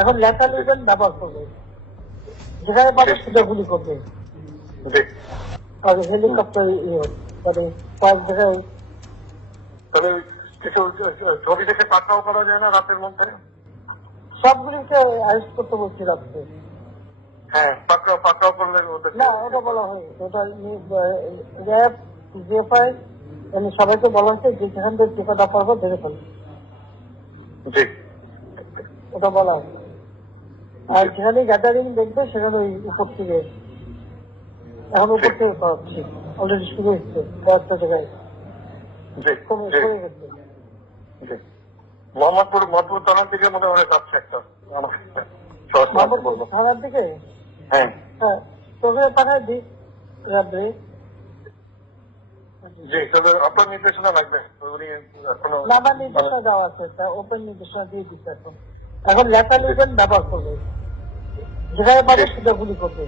এখন লেখা লিখবেন ব্যবহার করবে। যেখানে পাবে সেটা গুলি করবে। আর হেলিকপ্টার ইয়ে মানে জায়গায় তবে কিছু ছবি দেখে পাকড়াও করা যায় না রাতের মধ্যে? সবগুলিকে আরেস্ট করতে বলছি রাখতে হ্যাঁ পাকড়াও পাকড়াও করলে ওদের না ওটা বলা হয়নি। ওটা র্যাব জিএফআই মানে সবাইকে বলা হয়েছে যে যেখান থেকে টিকাটা পারব ধরে ফেলবে। ওটা বলা হয়েছে আর যেখানে গ্যাদারিং দেখবে সেখানে ওই উপর থেকে এখন উপর থেকে করাচ্ছি অলরেডি শুরু হচ্ছে কয়েকটা জায়গায়। মোহাম্মদপুর থানার দিকে মনে হয় যাচ্ছে একটা। থানার দিকে? হ্যাঁ। পাঠায় দিই রাত্রে। জি তবে আপনার নির্দেশনা লাগবে। উনি না আমার নির্দেশনা দেওয়া আছে। তা ওপেন নির্দেশনা দিয়ে দিচ্ছে এখন। এখন লেখা ব্যবহার করবে। যেখানে পারে সেটা গুলি করবে।